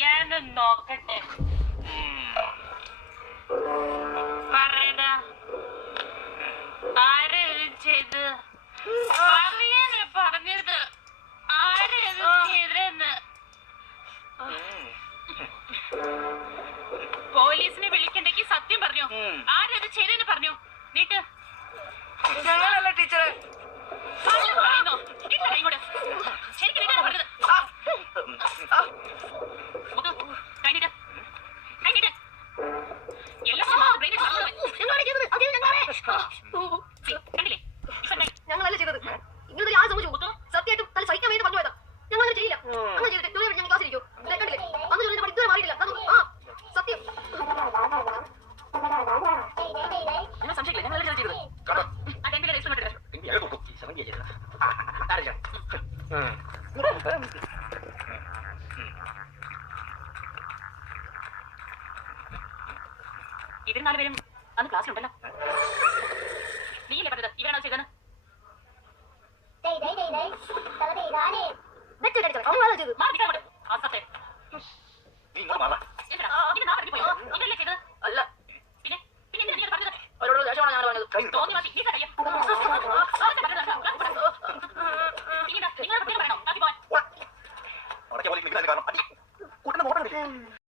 ഞാനൊന്ന് നോക്കട്ടെ. പറയട, ആരാ ഇത് ചെയ്ത്? പറയാനാ പറഞ്ഞത്. ആരാ ഇത് ചെയ്തെന്ന്? പോലീസിനെ വിളിക്കണ്ടെങ്കിൽ സത്യം പറഞ്ഞു. ആരാ ഇത് ചെയ്തെന്ന് പറഞ്ഞു. നീട്ട്. ഞങ്ങളല്ല ടീച്ചറെ. പറയുന്നോ? ഇങ്ങോട്ട് ശരിക്കും നീട്ടാണ് പറഞ്ഞത്. ഞങ്ങളല്ല ചെയ്തത്. ഇങ്ങനെ ആ സംഭവിച്ചു. സത്യമായിട്ടും തല സഹിക്കാൻ വേണ്ടി പറഞ്ഞു പോയതാ. ഞങ്ങളങ്ങനെ ചെയ്യില്ല. അങ്ങനെ ചെയ്തിട്ട് ഞങ്ങൾ ക്ലാസ്സിലിരിക്കും. കണ്ടില്ലേ, അന്ന് ചോദിച്ച ഇതുവരെ മാറിയില്ല. ആ സത്യം. ഞങ്ങൾ സംശയിക്കില്ല. ഞങ്ങളല്ല ചെയ്തത്. ഇവർ നാലുപേരും അന്ന് ക്ലാസ്സിലുണ്ടല്ലോ. നീയല്ലേ പറഞ്ഞത് ഇവരാണ് ചെയ്തത്? അല്ല പിന്നെ അവരോട് ദേഷ്യമാണ് ഞങ്ങൾ പറഞ്ഞത്.